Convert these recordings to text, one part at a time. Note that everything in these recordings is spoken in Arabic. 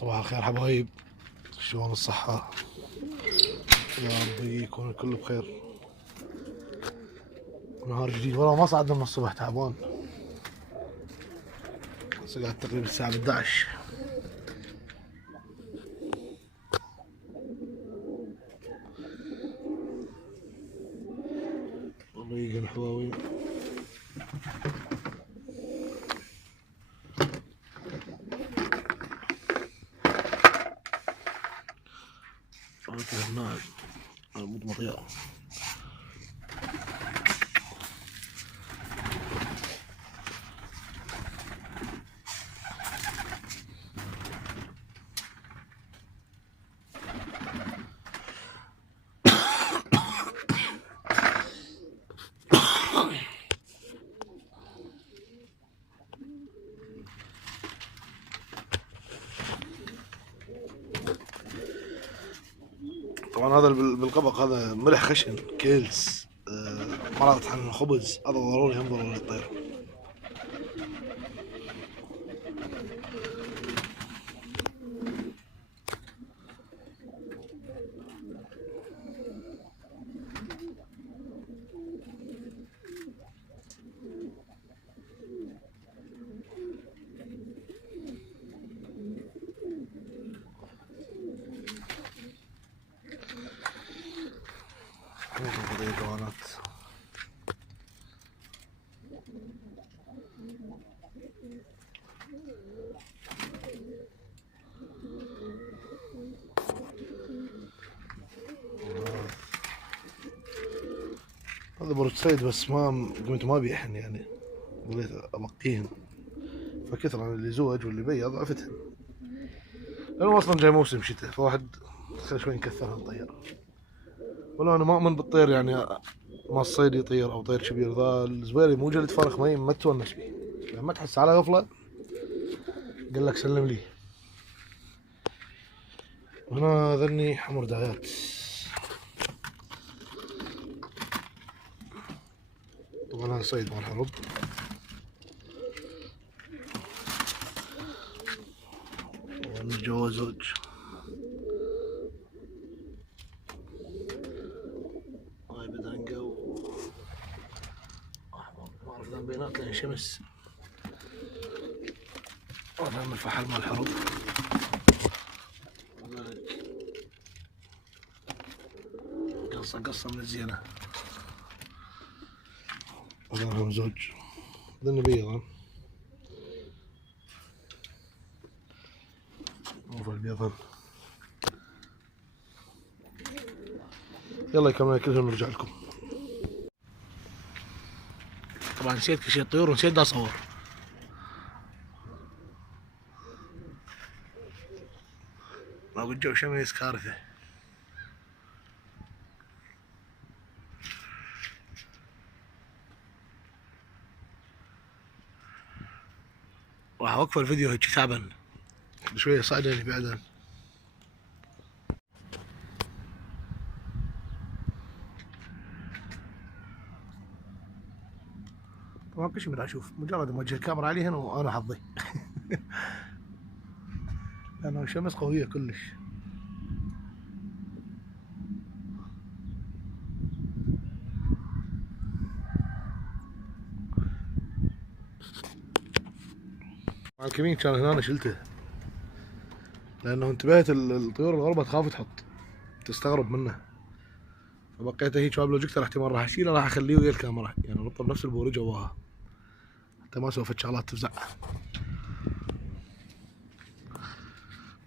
صباح الخير حبايب، شلون الصحة؟ يا ربي يكون الكل بخير. نهار جديد، والله ما صعدنا من الصبح، تعبان. هسه قاعد تقريبا الساعة 11. طريق الحواوي. هناك عمود مضيع. طبعا هذا بالقبق هذا ملح خشن كيلز، مرات طحن خبز، هذا ضروري، هم ضروري يطير. هذه الدوانات. هذا بورسعيد بس ما قمت ما بيحن يعني، قلت ابقيهن فكثر عن اللي زوج واللي بي ضعفتهن، لانه اصلا جاي موسم شتاء، فواحد خل شوي نكثرها نطير. ولا انا ما اؤمن بالطير يعني، ما الصيد يطير او طير كبير، ذا الزويري مو جلد فرخ مي ما تونس بيه، لما تحس على غفله قال لك سلم لي. هنا ذني حمر دعايات. طبعا هذا صيد مال حرب. والجو زوج. هاي بدرنقة احمر، ما اعرف ذا بينات لين شمس. هذا من الفحل مال حرب. قصة قصة من الزينة. هذا هم زوج. ذني بيضا. مو البيضان. يلا يكمل كلهم نرجع لكم. طبعا نسيت كل شيء الطيور ونسيت دا اصور. ما بالجو شمس كارثة. راح اوقف الفيديو هيك تعبان شوية صعدني بعدين. طبعا كل شيء بدي اشوف، مجرد ما اوجه الكاميرا عليهن وانا حظي. لانه الشمس قوية كلش. مع الكمين كان هنا أنا شلته، لانه انتبهت الطيور الغربة تخاف تحط، تستغرب منه، فبقيته هيك باب لوجيكتر، احتمال راح اشيله راح اخليه ويا الكاميرا، يعني نطب نفس البوري جواها حتى ما سوفت شغلات تفزع.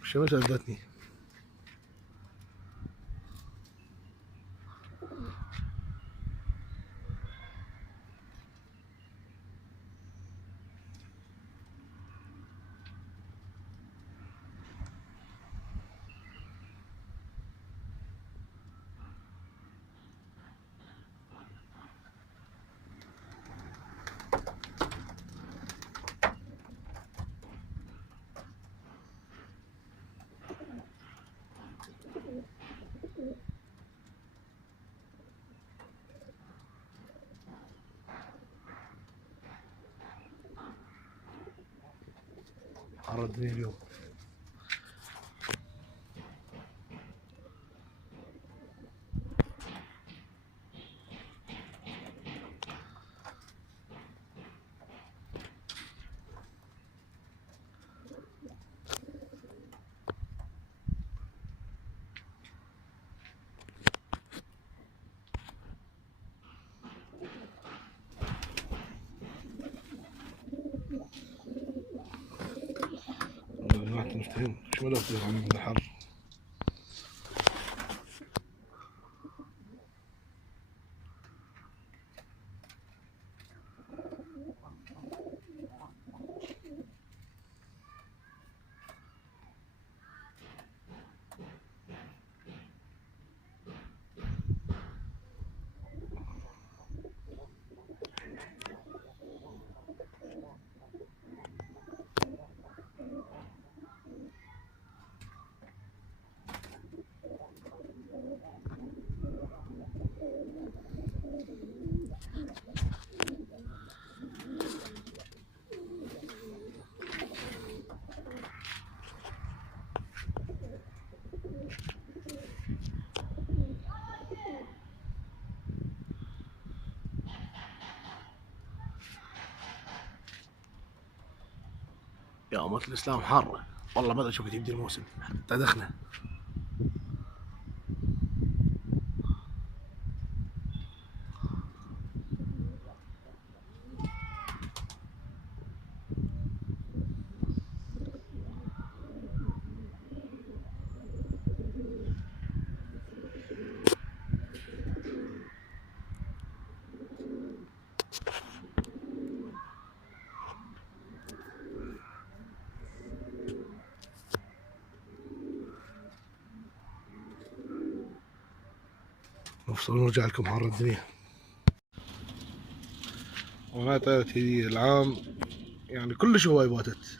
الشمس اذتني. عرضني اليوم. نفتهم شو مدى عن الحر. يا أمة الإسلام حارة والله، ما أدري شو يبدي الموسم حتى دخنة. نفصل ونرجع لكم حر الدنيا. وما طيرت هي العام يعني كلش هواي باتت.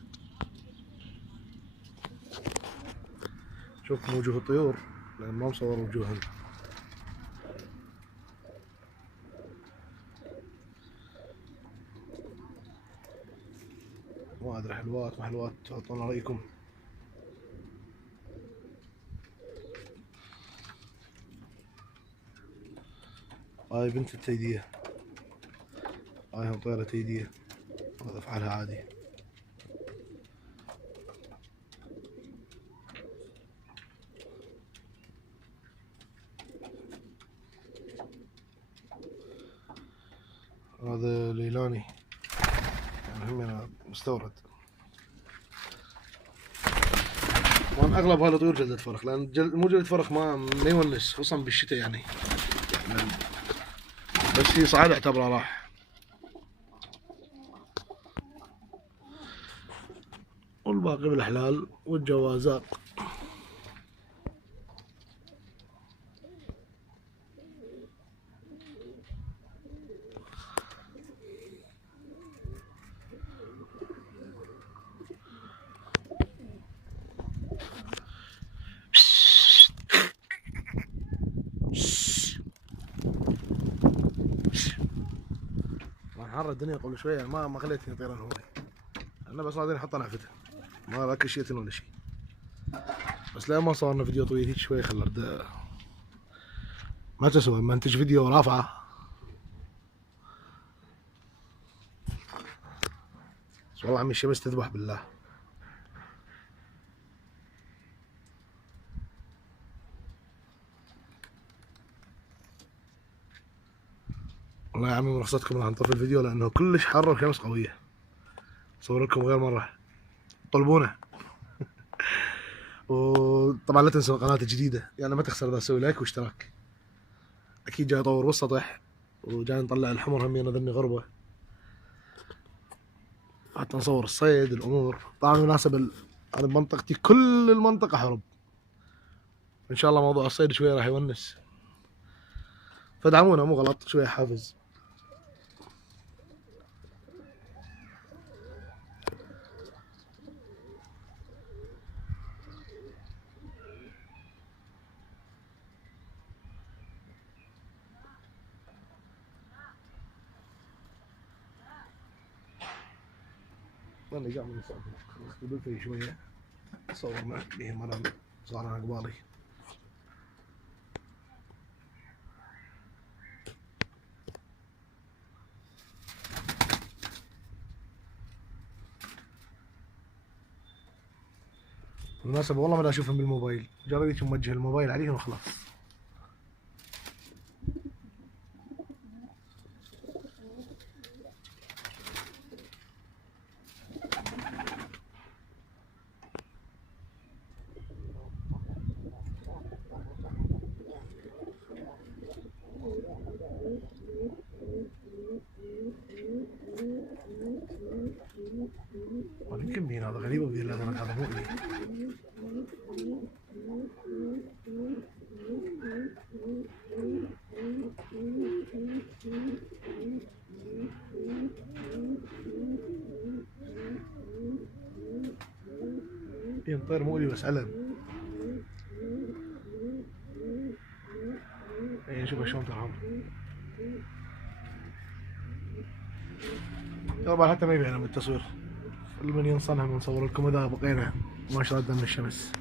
شوف وجوه الطيور لأن ما مصور وجوههم. ما أدري حلوات ما حلوات، تعطونا رأيكم. هاي بنت التيدية، هاي هم طيرة تيدية، هذا أفعالها عادي. هذا ليلاني يعني هم مستورد. وأنا أغلب هذا طيور جلدة فرخ، لأن مو جلدة فرخ ما يونس خصوصا بالشتاء يعني بس هي صعب اعتبره راح. والباقي بالحلال والجوازات. حر الدنيا قبل شوية ما خليتني طيران هواي، انا بس قاعدين احط نعفتها ما راكب شيء ولا شيء. بس لا ما صورنا فيديو طويل هيك شوي خلر ما تسوى ما انتج فيديو رافعه. بس والله عمي الشمس تذبح بالله. والله يا عمي من رخصتكم راح نطفي الفيديو لانه كلش حر والشمس قويه. صور لكم غير مره طلبونا. وطبعا لا تنسوا القناه الجديده يعني ما تخسر اذا تسوي لايك واشتراك. اكيد جاي اطور بالسطح وجاي نطلع الحمر همين ذني غربه حتى نصور الصيد الامور. طبعا مناسب انا بمنطقتي كل المنطقه حرب. ان شاء الله موضوع الصيد شويه راح يونس، فدعمونا مو غلط شويه حافز. ظني قاعد من صعب في شويه اصور معك به مره صار على قبالي. بالمناسبة والله ما اشوفهم بالموبايل، جريت موجه الموبايل عليهم وخلاص. مين هذا غريب بذي الازرق هذا مؤذي. بين طير مؤذي بس علم. اي شوف شلون ترحم. طبعا حتى ما يبينا من التصوير. المن ينصنها بنصور لكم اذا بقينا ما شردنا من الشمس.